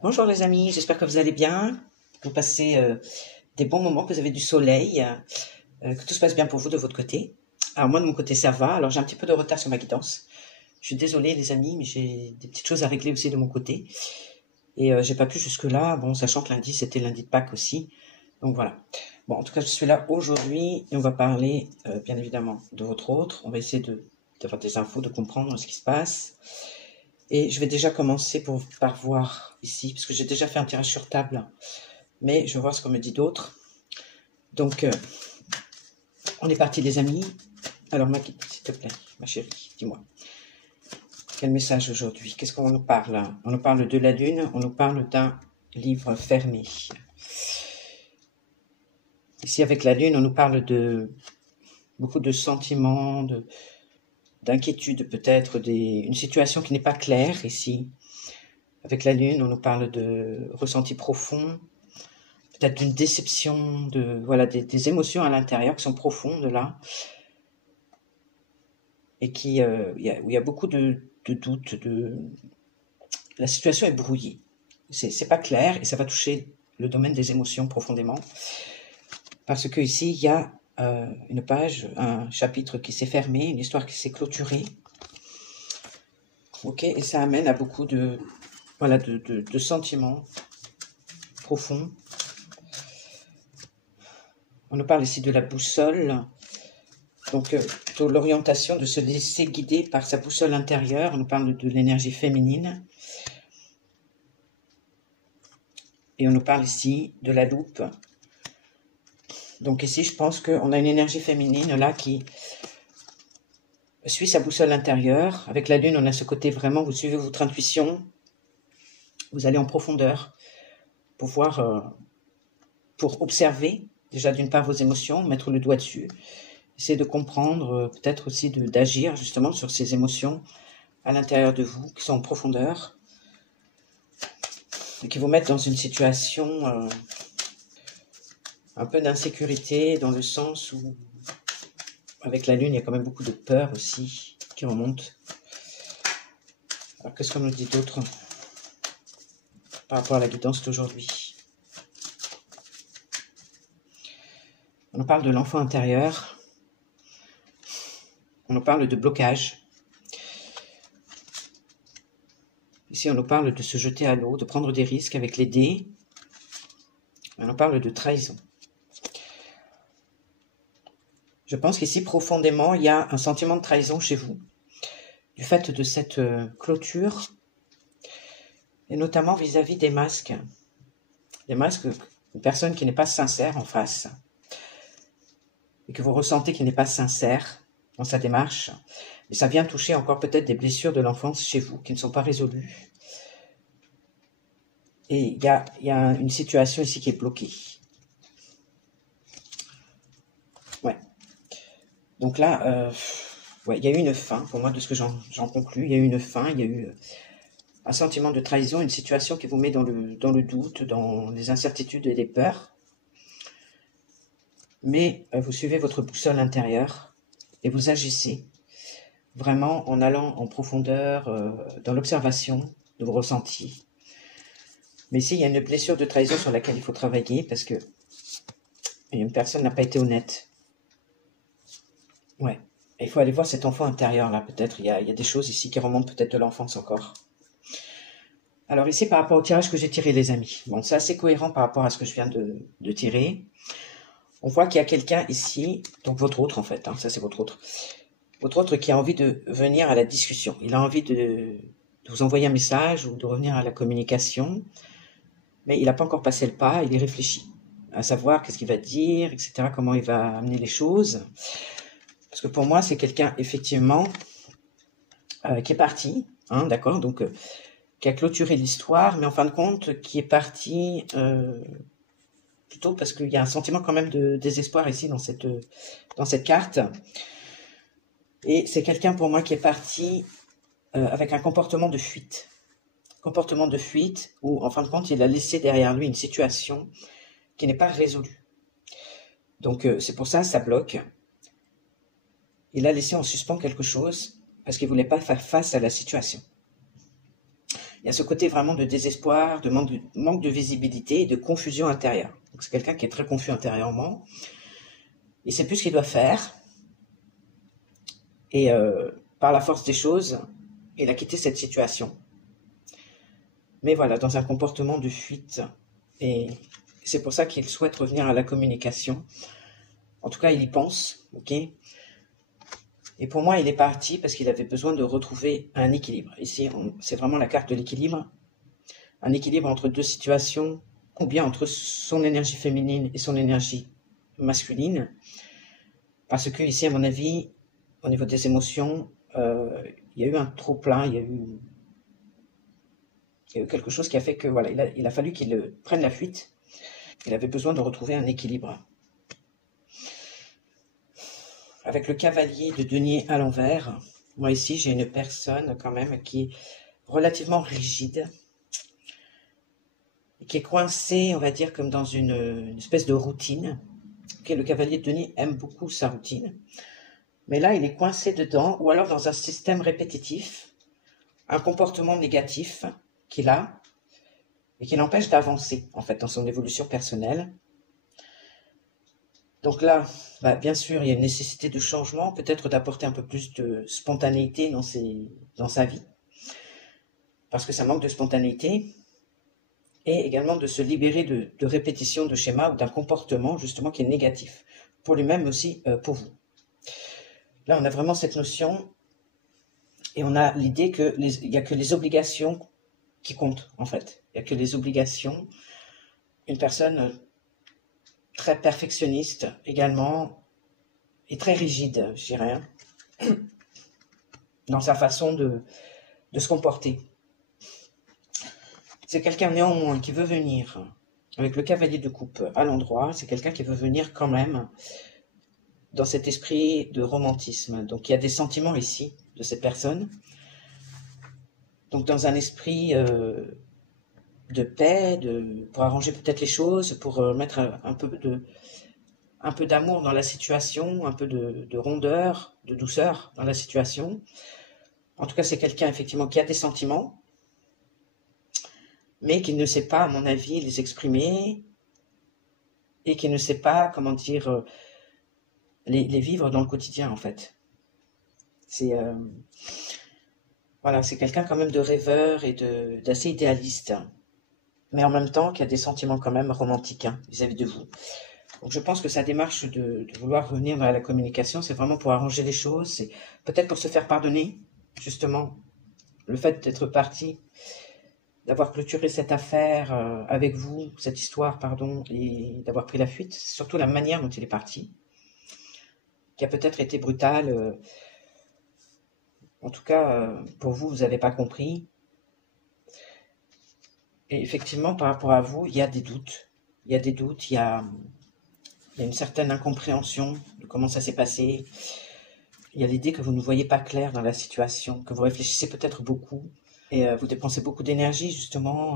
Bonjour les amis, j'espère que vous allez bien, que vous passez des bons moments, que vous avez du soleil, que tout se passe bien pour vous de votre côté. Alors moi de mon côté ça va, alors j'ai un petit peu de retard sur ma guidance. Je suis désolée les amis, mais j'ai des petites choses à régler aussi de mon côté. Et j'ai pas pu jusque-là, bon sachant que lundi c'était lundi de Pâques aussi. Donc voilà. Bon en tout cas je suis là aujourd'hui et on va parler bien évidemment de votre autre. On va essayer d'avoir des infos, de comprendre ce qui se passe. Et je vais déjà commencer par voir ici, parce que j'ai déjà fait un tirage sur table, mais je vais voir ce qu'on me dit d'autres. Donc, on est parti les amis. Alors, s'il te plaît, ma chérie, dis-moi. Quel message aujourd'hui? Qu'est-ce qu'on nous parle? On nous parle de la lune, on nous parle d'un livre fermé. Ici, avec la lune, on nous parle de beaucoup de sentiments, d'inquiétude peut-être, une situation qui n'est pas claire ici. Avec la lune, on nous parle de ressentis profonds, peut-être d'une déception, voilà, des émotions à l'intérieur qui sont profondes là, et où il y a beaucoup de doutes, la situation est brouillée. C'est pas clair et ça va toucher le domaine des émotions profondément, parce que ici il y a une page, un chapitre qui s'est fermé, une histoire qui s'est clôturée. Ok, et ça amène à beaucoup de sentiments profonds. On nous parle ici de la boussole, donc plutôt l'orientation, de se laisser guider par sa boussole intérieure. On nous parle de l'énergie féminine. Et on nous parle ici de la loupe. Donc ici, je pense qu'on a une énergie féminine là qui suit sa boussole intérieure. Avec la lune, on a ce côté vraiment, vous suivez votre intuition, vous allez en profondeur pour voir, pour observer déjà d'une part vos émotions, mettre le doigt dessus, essayer de comprendre, peut-être aussi d'agir justement sur ces émotions à l'intérieur de vous, qui sont en profondeur, et qui vous mettent dans une situation un peu d'insécurité, dans le sens où, avec la lune, il y a quand même beaucoup de peur aussi qui remonte. Alors, qu'est-ce qu'on nous dit d'autre par rapport à la guidance d'aujourd'hui? On nous parle de l'enfant intérieur. On nous parle de blocage. Ici, on nous parle de se jeter à l'eau, de prendre des risques avec les dés. On nous parle de trahison. Je pense qu'ici, profondément, il y a un sentiment de trahison chez vous, du fait de cette clôture, et notamment vis-à-vis des masques. Des masques, une personne qui n'est pas sincère en face, et que vous ressentez qu'il n'est pas sincère dans sa démarche, mais ça vient toucher encore peut-être des blessures de l'enfance chez vous qui ne sont pas résolues. Et il y a une situation ici qui est bloquée. Ouais. Donc là, il y a eu une fin, pour moi, de ce que j'en conclus. Il y a eu une fin, il y a eu un sentiment de trahison, une situation qui vous met dans le doute, dans les incertitudes et les peurs. Mais vous suivez votre boussole intérieure et vous agissez vraiment en allant en profondeur dans l'observation de vos ressentis. Mais ici, il y a une blessure de trahison sur laquelle il faut travailler parce que une personne n'a pas été honnête. Ouais. Et il faut aller voir cet enfant intérieur là, peut-être. Il y a des choses ici qui remontent peut-être de l'enfance encore. Alors ici, par rapport au tirage que j'ai tiré, les amis. Bon, c'est assez cohérent par rapport à ce que je viens de tirer. On voit qu'il y a quelqu'un ici, donc votre autre en fait, hein, ça c'est votre autre qui a envie de venir à la discussion. Il a envie de vous envoyer un message ou de revenir à la communication, mais il n'a pas encore passé le pas, il y réfléchit, à savoir qu'est-ce qu'il va dire, etc., comment il va amener les choses. Parce que pour moi, c'est quelqu'un effectivement qui est parti, hein, d'accord, donc qui a clôturé l'histoire, mais en fin de compte, qui est parti plutôt parce qu'il y a un sentiment quand même de désespoir ici dans cette carte. Et c'est quelqu'un pour moi qui est parti avec un comportement de fuite. Comportement de fuite où, en fin de compte, il a laissé derrière lui une situation qui n'est pas résolue. Donc, c'est pour ça bloque. Il a laissé en suspens quelque chose parce qu'il ne voulait pas faire face à la situation. Il y a ce côté vraiment de désespoir, de manque de visibilité et de confusion intérieure. Donc c'est quelqu'un qui est très confus intérieurement. Il ne sait plus ce qu'il doit faire. Et par la force des choses, il a quitté cette situation. Mais voilà, dans un comportement de fuite. Et c'est pour ça qu'il souhaite revenir à la communication. En tout cas, il y pense, ok. Et pour moi, il est parti parce qu'il avait besoin de retrouver un équilibre. Ici, c'est vraiment la carte de l'équilibre. Un équilibre entre deux situations, ou bien entre son énergie féminine et son énergie masculine. Parce que ici, à mon avis, au niveau des émotions, il y a eu un trop-plein, il y a eu quelque chose qui a fait que voilà, il a fallu qu'il prenne la fuite. Il avait besoin de retrouver un équilibre. Avec le cavalier de denier à l'envers, moi ici j'ai une personne quand même qui est relativement rigide, qui est coincée, on va dire, comme dans une espèce de routine. Okay, le cavalier de denier aime beaucoup sa routine, mais là il est coincé dedans, ou alors dans un système répétitif, un comportement négatif qu'il a, et qui l'empêche d'avancer, en fait, dans son évolution personnelle. Donc là, bah, bien sûr, il y a une nécessité de changement, peut-être d'apporter un peu plus de spontanéité dans sa vie, parce que ça manque de spontanéité, et également de se libérer de répétitions de schémas ou d'un comportement justement qui est négatif, pour lui-même aussi pour vous. Là, on a vraiment cette notion, et on a l'idée qu'il n'y a que les obligations qui comptent, en fait. Il n'y a que les obligations. Une personne très perfectionniste également, et très rigide, je dirais, dans sa façon de se comporter. C'est quelqu'un néanmoins qui veut venir, avec le cavalier de coupe à l'endroit, c'est quelqu'un qui veut venir quand même dans cet esprit de romantisme. Donc il y a des sentiments ici de cette personne. Donc dans un esprit de paix, pour arranger peut-être les choses, pour mettre un peu d'amour dans la situation, un peu de rondeur, de douceur dans la situation. En tout cas, c'est quelqu'un effectivement qui a des sentiments, mais qui ne sait pas, à mon avis, les exprimer, et qui ne sait pas, comment dire, les vivre dans le quotidien, en fait. C'est voilà, c'est quelqu'un quand même de rêveur et d'assez idéaliste, mais en même temps qui a des sentiments quand même romantiques vis-à-vis de vous. Donc je pense que sa démarche de vouloir revenir dans la communication, c'est vraiment pour arranger les choses, c'est peut-être pour se faire pardonner, justement, le fait d'être parti, d'avoir clôturé cette affaire avec vous, cette histoire, pardon, et d'avoir pris la fuite, c'est surtout la manière dont il est parti, qui a peut-être été brutale. En tout cas, pour vous, vous n'avez pas compris. Et effectivement, par rapport à vous, il y a des doutes. Il y a des doutes, il y a une certaine incompréhension de comment ça s'est passé. Il y a l'idée que vous ne voyez pas clair dans la situation, que vous réfléchissez peut-être beaucoup, et vous dépensez beaucoup d'énergie, justement,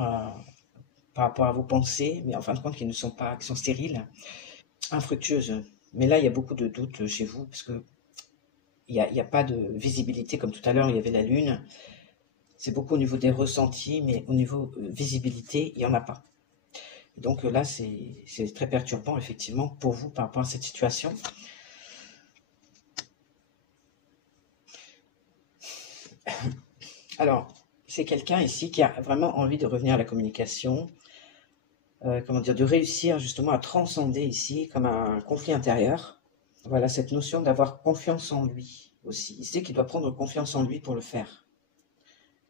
par rapport à vos pensées, mais en fin de compte, qui sont stériles, infructueuses. Mais là, il y a beaucoup de doutes chez vous, parce que il y a pas de visibilité, comme tout à l'heure, il y avait la lune. C'est beaucoup au niveau des ressentis, mais au niveau visibilité, il n'y en a pas. Donc là, c'est très perturbant, effectivement, pour vous par rapport à cette situation. Alors, c'est quelqu'un ici qui a vraiment envie de revenir à la communication, comment dire, de réussir justement à transcender ici comme un conflit intérieur. Voilà, cette notion d'avoir confiance en lui aussi. Il sait qu'il doit prendre confiance en lui pour le faire,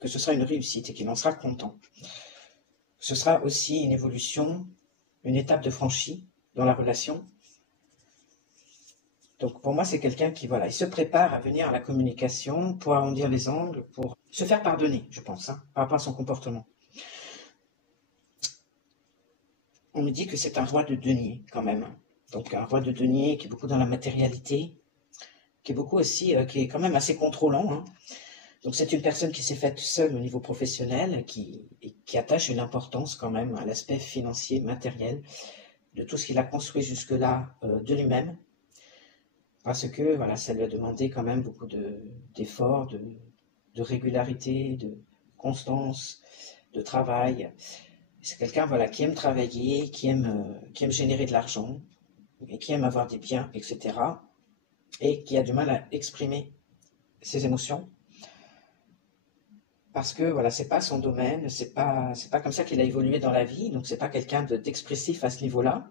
que ce sera une réussite et qu'il en sera content. Ce sera aussi une évolution, une étape de franchie dans la relation. Donc pour moi, c'est quelqu'un qui, voilà, il se prépare à venir à la communication pour arrondir les angles, pour se faire pardonner, je pense, par rapport à son comportement. On me dit que c'est un roi de denier, quand même. Donc un roi de denier qui est beaucoup dans la matérialité, qui est beaucoup aussi, qui est quand même assez contrôlant. Donc c'est une personne qui s'est faite seule au niveau professionnel, qui attache une importance quand même à l'aspect financier, matériel, de tout ce qu'il a construit jusque-là de lui-même, parce que voilà, ça lui a demandé quand même beaucoup d'efforts, de régularité, de constance. de travail. C'est quelqu'un voilà, qui aime travailler, qui aime générer de l'argent, et qui aime avoir des biens, etc. Et qui a du mal à exprimer ses émotions. Parce que voilà, c'est pas son domaine, c'est pas comme ça qu'il a évolué dans la vie, donc c'est pas quelqu'un d'expressif à ce niveau-là.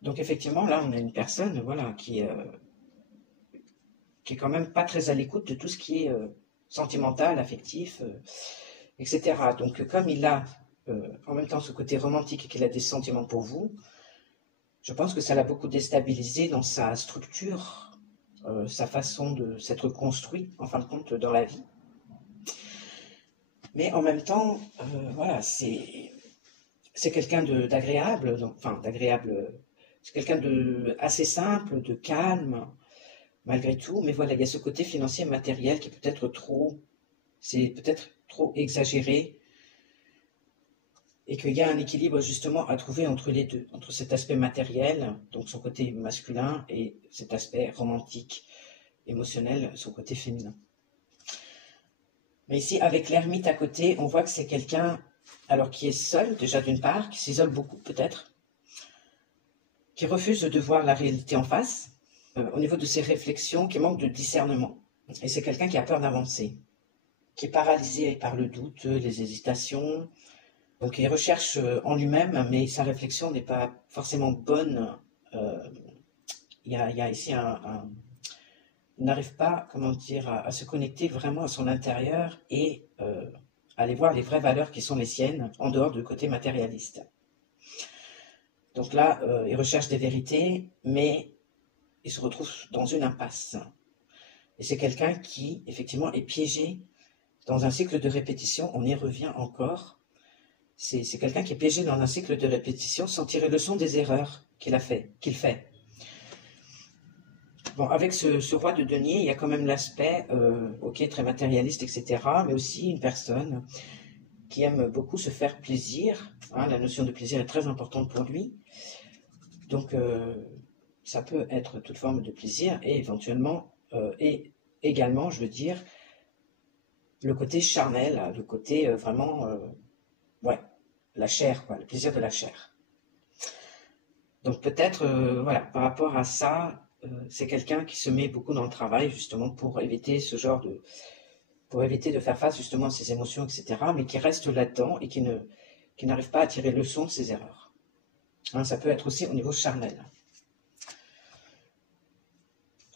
Donc effectivement, là, on a une personne, voilà, qui est quand même pas très à l'écoute de tout ce qui est sentimental, affectif, etc. Donc comme il a en même temps ce côté romantique et qu'il a des sentiments pour vous, je pense que ça l'a beaucoup déstabilisé dans sa structure, sa façon de s'être construit, en fin de compte, dans la vie. Mais en même temps, voilà, c'est quelqu'un d'agréable, enfin d'agréable, c'est quelqu'un de assez simple, de calme, malgré tout. Mais voilà, il y a ce côté financier et matériel qui est peut-être trop exagéré, et qu'il y a un équilibre justement à trouver entre les deux, entre cet aspect matériel, donc son côté masculin, et cet aspect romantique, émotionnel, son côté féminin. Mais ici, avec l'ermite à côté, on voit que c'est quelqu'un, alors qui est seul, déjà d'une part, qui s'isole beaucoup peut-être, qui refuse de voir la réalité en face, au niveau de ses réflexions, qui manque de discernement. Et c'est quelqu'un qui a peur d'avancer, qui est paralysé par le doute, les hésitations. Donc il recherche en lui-même, mais sa réflexion n'est pas forcément bonne. Il y a ici il n'arrive pas, comment dire, à se connecter vraiment à son intérieur et aller voir les vraies valeurs qui sont les siennes, en dehors du côté matérialiste. Donc là, il recherche des vérités, mais il se retrouve dans une impasse. Et c'est quelqu'un qui, effectivement, est piégé dans un cycle de répétition. On y revient encore. C'est quelqu'un qui est piégé dans un cycle de répétition sans tirer leçon des erreurs qu'il fait. Bon, avec ce roi de denier, il y a quand même l'aspect, ok, très matérialiste, etc., mais aussi une personne qui aime beaucoup se faire plaisir. Hein, la notion de plaisir est très importante pour lui. Donc, ça peut être toute forme de plaisir et éventuellement, et également, je veux dire, le côté charnel, le côté vraiment, ouais, la chair, quoi, le plaisir de la chair. Donc peut-être, voilà, par rapport à ça, c'est quelqu'un qui se met beaucoup dans le travail justement pour éviter pour éviter de faire face justement à ses émotions, etc., mais qui reste là-dedans et qui n'arrive pas à tirer leçon de ses erreurs. Hein, ça peut être aussi au niveau charnel.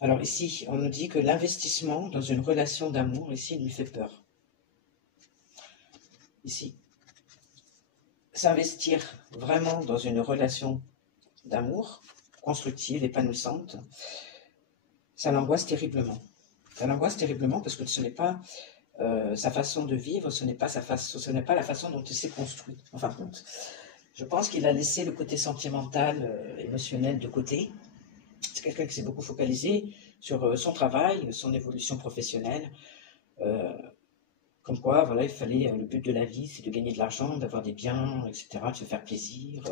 Alors ici, on nous dit que l'investissement dans une relation d'amour, ici, lui fait peur. Ici, s'investir vraiment dans une relation d'amour, constructive, épanouissante, ça l'angoisse terriblement. Ça l'angoisse terriblement parce que ce n'est pas sa façon de vivre, ce n'est pas la façon dont il s'est construit, en fin de compte. Je pense qu'il a laissé le côté sentimental, émotionnel de côté. C'est quelqu'un qui s'est beaucoup focalisé sur son travail, son évolution professionnelle. Comme quoi, voilà, il fallait, le but de la vie, c'est de gagner de l'argent, d'avoir des biens, etc., de se faire plaisir.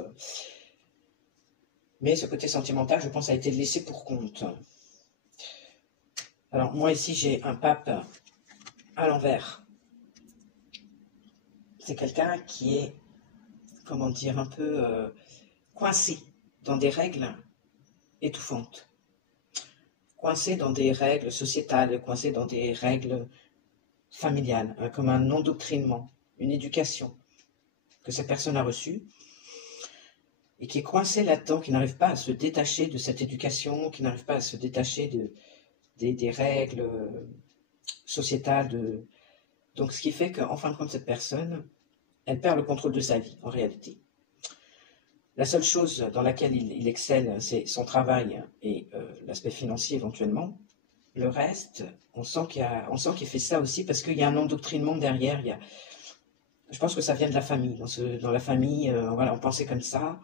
Mais ce côté sentimental, je pense, a été laissé pour compte. Alors, moi, ici, j'ai un pape à l'envers. C'est quelqu'un qui est, comment dire, un peu coincé dans des règles étouffantes. Coincé dans des règles sociétales, coincé dans des règles familiales, hein, comme un non-doctrinement, une éducation que cette personne a reçue, et qui est coincé là-dedans, qui n'arrive pas à se détacher de cette éducation, qui n'arrive pas à se détacher des règles sociétales. Donc ce qui fait qu'en fin de compte, cette personne, elle perd le contrôle de sa vie, en réalité. La seule chose dans laquelle il excelle, c'est son travail et l'aspect financier éventuellement. Le reste, on sent qu'il fait ça aussi parce qu'il y a un endoctrinement derrière. Je pense que ça vient de la famille. Dans la famille, voilà, on pensait comme ça.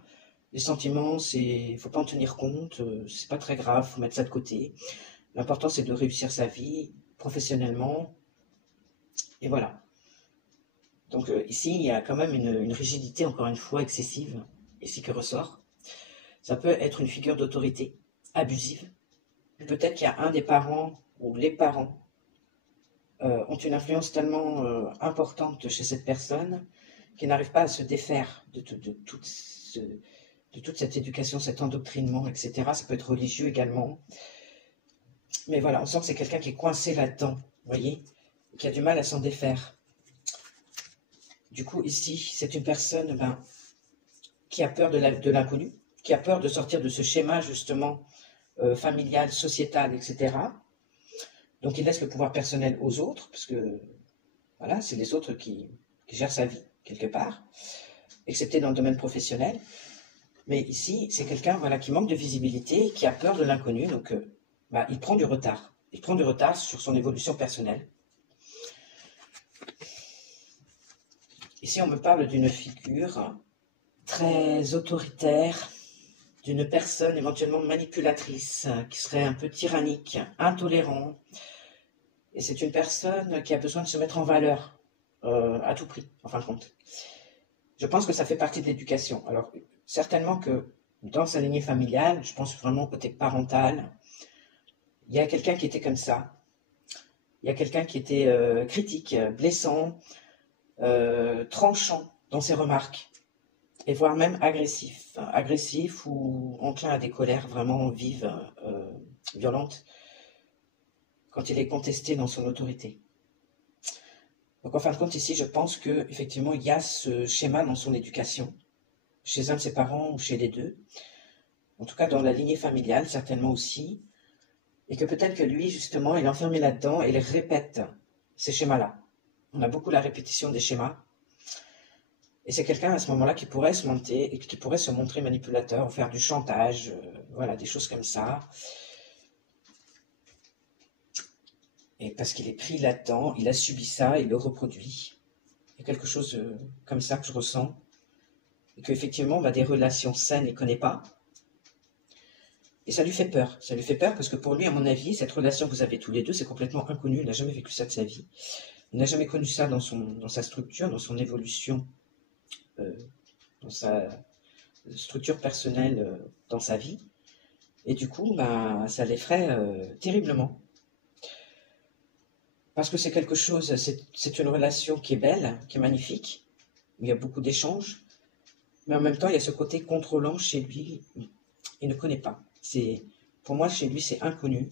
Les sentiments, faut pas en tenir compte, c'est pas très grave, faut mettre ça de côté. L'important, c'est de réussir sa vie professionnellement. Et voilà. Donc ici, il y a quand même une rigidité, encore une fois, excessive, ici qui ressort. Ça peut être une figure d'autorité abusive. Peut-être qu'il y a un des parents ou les parents ont une influence tellement importante chez cette personne qu'il n'arrive pas à se défaire de toute cette éducation, cet endoctrinement, etc. Ça peut être religieux également. Mais voilà, on sent que c'est quelqu'un qui est coincé là-dedans, vous voyez, qui a du mal à s'en défaire. Du coup, ici, c'est une personne qui a peur de l'inconnu, qui a peur de sortir de ce schéma, justement, familial, sociétal, etc. Donc, il laisse le pouvoir personnel aux autres, parce que, voilà, c'est les autres qui gèrent sa vie, quelque part, excepté dans le domaine professionnel. Mais ici, c'est quelqu'un voilà, qui manque de visibilité, qui a peur de l'inconnu, donc il prend du retard. Il prend du retard sur son évolution personnelle. Ici, on me parle d'une figure très autoritaire, d'une personne éventuellement manipulatrice, qui serait un peu tyrannique, intolérant. Et c'est une personne qui a besoin de se mettre en valeur à tout prix, en fin de compte. Je pense que ça fait partie de l'éducation. Alors, certainement que dans sa lignée familiale, je pense vraiment au côté parental, il y a quelqu'un qui était comme ça. Il y a quelqu'un qui était critique, blessant, tranchant dans ses remarques, et voire même agressif ou enclin à des colères vraiment vives, violentes, quand il est contesté dans son autorité. Donc en fin de compte, ici, je pense qu'effectivement, il y a ce schéma dans son éducation, chez un de ses parents ou chez les deux, en tout cas dans la lignée familiale, certainement aussi, et que peut-être que lui, justement, il est enfermé là-dedans et il répète ces schémas-là. On a beaucoup la répétition des schémas, et c'est quelqu'un à ce moment-là qui pourrait se monter, et qui pourrait se montrer manipulateur, ou faire du chantage, voilà, des choses comme ça. Et parce qu'il est pris là-dedans, il a subi ça, il le reproduit. Il y a quelque chose comme ça que je ressens. Et qu'effectivement, des relations saines, il ne connaît pas. Et ça lui fait peur. Ça lui fait peur parce que pour lui, à mon avis, cette relation que vous avez tous les deux, c'est complètement inconnu. Il n'a jamais vécu ça de sa vie. Il n'a jamais connu ça dans sa structure, dans son évolution, dans sa structure personnelle, dans sa vie. Et du coup, ça l'effraie terriblement. Parce que c'est quelque chose, c'est une relation qui est belle, qui est magnifique, où il y a beaucoup d'échanges, mais en même temps, il y a ce côté contrôlant chez lui, il ne connaît pas. Pour moi, chez lui, c'est inconnu,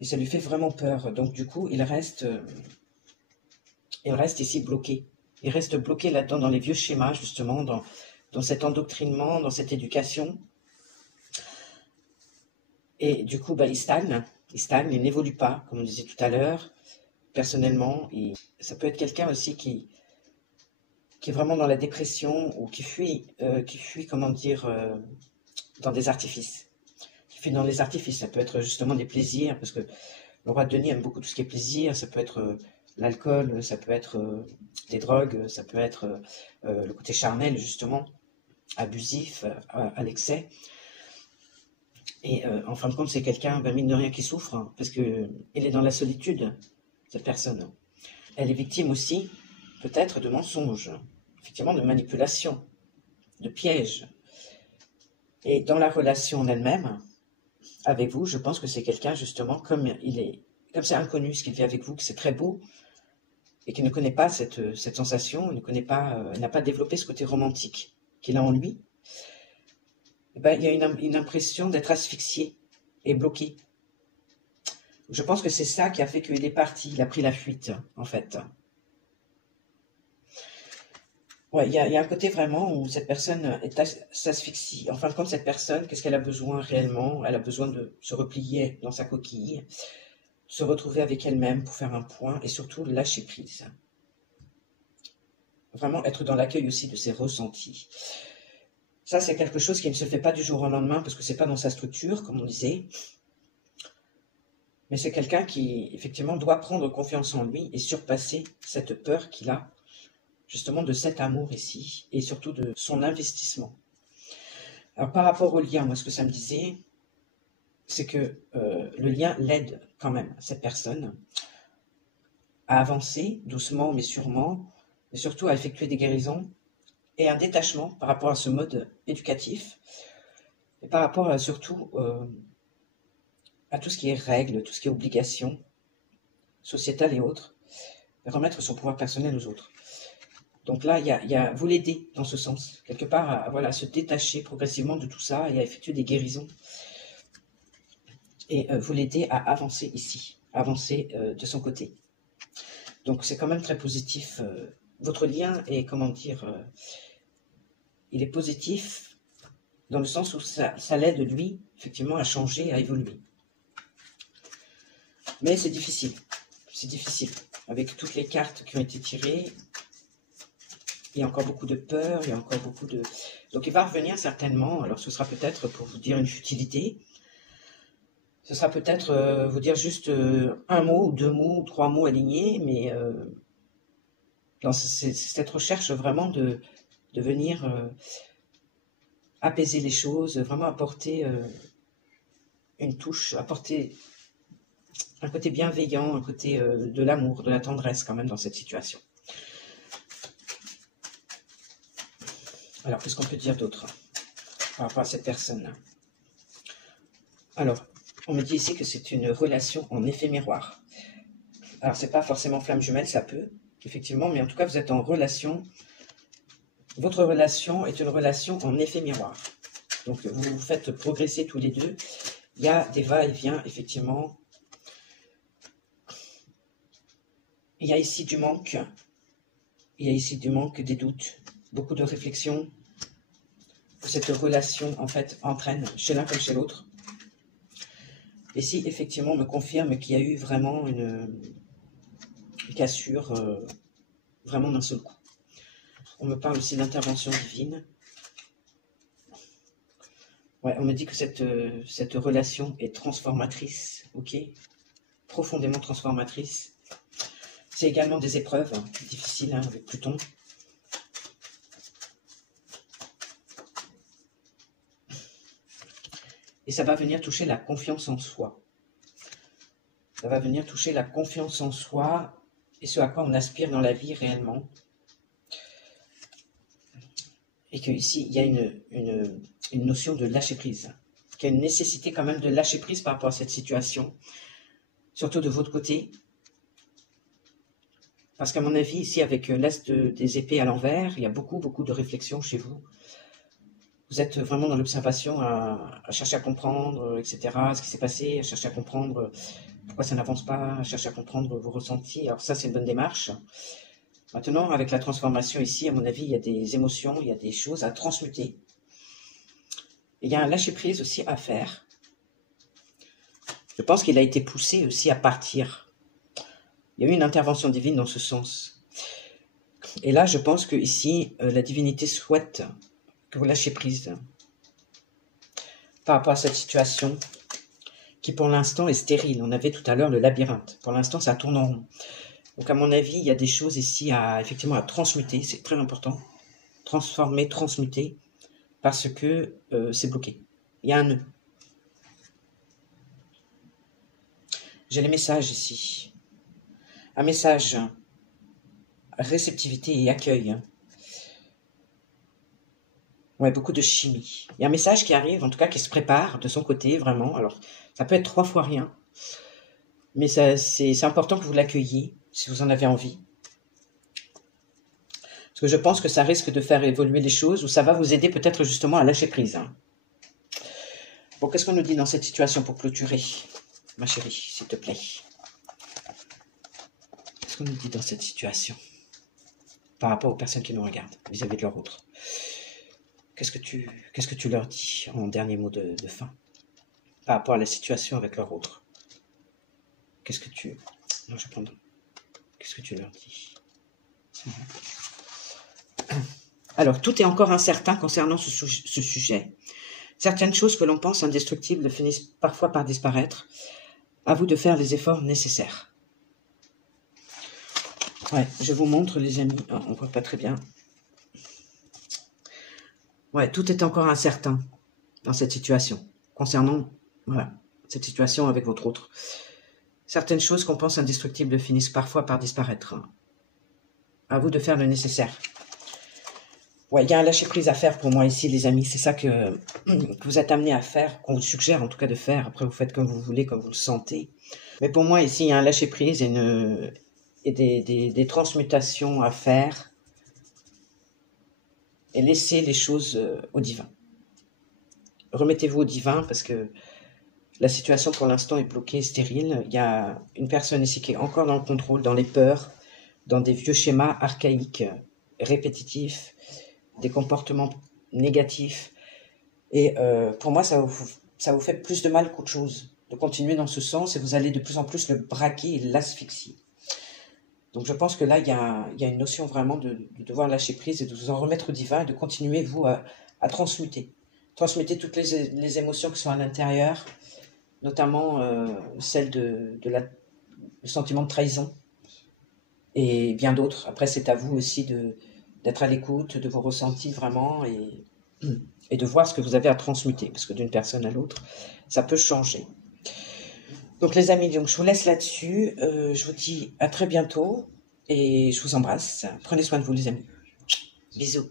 et ça lui fait vraiment peur. Donc du coup, il reste ici bloqué. Il reste bloqué là-dedans, dans les vieux schémas, justement, dans cet endoctrinement, dans cette éducation. Et du coup, il stagne, il n'évolue pas, comme on disait tout à l'heure, personnellement. Ça peut être quelqu'un aussi qui est vraiment dans la dépression ou qui fuit, comment dire, dans des artifices. Qui fuit dans les artifices, ça peut être justement des plaisirs, parce que le roi Denis aime beaucoup tout ce qui est plaisir, ça peut être l'alcool, ça peut être des drogues, ça peut être le côté charnel, justement, abusif, à l'excès. Et en fin de compte, c'est quelqu'un, mine de rien, qui souffre, hein, parce qu'elle est dans la solitude, cette personne. Elle est victime aussi, peut-être, de mensonges, effectivement, de manipulations, de pièges. Et dans la relation en elle-même, avec vous, je pense que c'est quelqu'un, justement, comme c'est inconnu ce qu'il vit avec vous, que c'est très beau, et qui ne connaît pas cette sensation, n'a pas développé ce côté romantique qu'il a en lui, il y a une impression d'être asphyxié et bloqué. Je pense que c'est ça qui a fait qu'il est parti, il a pris la fuite, en fait. Ouais, il y a un côté vraiment où cette personne s'asphyxie. En fin de compte, cette personne, qu'est-ce qu'elle a besoin réellement? Elle a besoin de se replier dans sa coquille, se retrouver avec elle-même pour faire un point et surtout lâcher prise. Vraiment être dans l'accueil aussi de ses ressentis. Ça, c'est quelque chose qui ne se fait pas du jour au lendemain parce que c'est pas dans sa structure, comme on disait. Mais c'est quelqu'un qui, effectivement, doit prendre confiance en lui et surpasser cette peur qu'il a, justement, de cet amour ici et surtout de son investissement. Alors, par rapport au lien, moi, ce que ça me disait, c'est que le lien l'aide quand même, cette personne, à avancer doucement mais sûrement, et surtout à effectuer des guérisons et un détachement par rapport à ce mode éducatif, et par rapport surtout à tout ce qui est règles, tout ce qui est obligations, sociétales et autres, remettre son pouvoir personnel aux autres. Donc là, vous l'aidez dans ce sens, quelque part, à se détacher progressivement de tout ça et à effectuer des guérisons. Et vous l'aidez à avancer ici, avancer de son côté. Donc c'est quand même très positif. Votre lien est, comment dire, il est positif dans le sens où ça l'aide, lui, effectivement, à changer, à évoluer. Mais c'est difficile. C'est difficile. Avec toutes les cartes qui ont été tirées, il y a encore beaucoup de peur, il y a encore beaucoup de... Donc il va revenir certainement, alors ce sera peut-être pour vous dire une futilité, ce sera peut-être vous dire juste un mot, ou 2 mots, ou 3 mots alignés, mais dans cette recherche vraiment de venir apaiser les choses, vraiment apporter une touche, apporter un côté bienveillant, un côté de l'amour, de la tendresse quand même dans cette situation. Alors, qu'est-ce qu'on peut dire d'autre par rapport à cette personne-là? Alors, on me dit ici que c'est une relation en effet miroir. Alors, c'est pas forcément flamme jumelle, ça peut, effectivement, mais en tout cas, vous êtes en relation. Votre relation est une relation en effet miroir. Donc, vous vous faites progresser tous les deux. Il y a des va-et-vient, effectivement. Il y a ici du manque. Il y a ici du manque, des doutes, beaucoup de réflexion. Cette relation, en fait, entraîne chez l'un comme chez l'autre. Et si, effectivement, on me confirme qu'il y a eu vraiment une cassure, vraiment d'un seul coup. On me parle aussi d'intervention divine. Ouais, on me dit que cette relation est transformatrice, ok, profondément transformatrice. C'est également des épreuves difficiles avec Pluton. Et ça va venir toucher la confiance en soi. Ça va venir toucher la confiance en soi et ce à quoi on aspire dans la vie réellement. Et qu'ici, il y a une notion de lâcher-prise. Qu'il y a une nécessité quand même de lâcher-prise par rapport à cette situation. Surtout de votre côté. Parce qu'à mon avis, ici, avec l'As des épées à l'envers, il y a beaucoup de réflexion chez vous. Vous êtes vraiment dans l'observation à chercher à comprendre, etc., ce qui s'est passé, à chercher à comprendre pourquoi ça n'avance pas, à chercher à comprendre vos ressentis. Alors ça, c'est une bonne démarche. Maintenant, avec la transformation ici, à mon avis, il y a des émotions, il y a des choses à transmuter. Et il y a un lâcher-prise aussi à faire. Je pense qu'il a été poussé aussi à partir. Il y a eu une intervention divine dans ce sens. Et là, je pense que ici, la divinité souhaite que vous lâchez prise par rapport à cette situation qui, pour l'instant, est stérile. On avait tout à l'heure le labyrinthe. Pour l'instant, ça tourne en rond. Donc, à mon avis, il y a des choses ici effectivement à transmuter. C'est très important. Transformer, transmuter, parce que c'est bloqué. Il y a un nœud. J'ai les messages ici. Un message réceptivité et accueil. Ouais, beaucoup de chimie. Il y a un message qui arrive, en tout cas qui se prépare de son côté, vraiment. Alors, ça peut être 3 fois rien. Mais c'est important que vous l'accueilliez, si vous en avez envie. Parce que je pense que ça risque de faire évoluer les choses, ou ça va vous aider peut-être justement à lâcher prise. Bon, qu'est-ce qu'on nous dit dans cette situation pour clôturer, ma chérie, s'il te plaît? Qu'est-ce qu'on nous dit dans cette situation par rapport aux personnes qui nous regardent, vis-à-vis de leur autre? Qu'est-ce que tu leur dis en dernier mot de fin par rapport à la situation avec leur autre? Qu'est-ce que tu... Non, je prends... Qu'est-ce que tu leur dis? Alors, tout est encore incertain concernant ce sujet. Certaines choses que l'on pense indestructibles finissent parfois par disparaître. À vous de faire les efforts nécessaires. Ouais, je vous montre, les amis. Oh, on voit pas très bien. Ouais, tout est encore incertain dans cette situation. Concernant, voilà, cette situation avec votre autre. Certaines choses qu'on pense indestructibles finissent parfois par disparaître. À vous de faire le nécessaire. Ouais, il y a un lâcher-prise à faire pour moi ici, les amis. C'est ça que vous êtes amenés à faire, qu'on vous suggère en tout cas de faire. Après, vous faites comme vous voulez, comme vous le sentez. Mais pour moi, ici, il y a un lâcher-prise et des transmutations à faire et laisser les choses au divin. Remettez-vous au divin parce que la situation pour l'instant est bloquée, stérile. Il y a une personne ici qui est encore dans le contrôle, dans les peurs, dans des vieux schémas archaïques, répétitifs, des comportements négatifs. Et pour moi, ça vous fait plus de mal qu'autre chose de continuer dans ce sens et vous allez de plus en plus le braquer et l'asphyxier. Donc je pense que là, il y a une notion vraiment de devoir lâcher prise et de vous en remettre au divin et de continuer, vous, à transmuter. Transmuter toutes les émotions qui sont à l'intérieur, notamment celle le sentiment de trahison et bien d'autres. Après, c'est à vous aussi d'être à l'écoute de vos ressentis vraiment et de voir ce que vous avez à transmuter, parce que d'une personne à l'autre, ça peut changer. Donc les amis, donc, je vous laisse là-dessus. Je vous dis à très bientôt et je vous embrasse. Prenez soin de vous les amis. Bisous.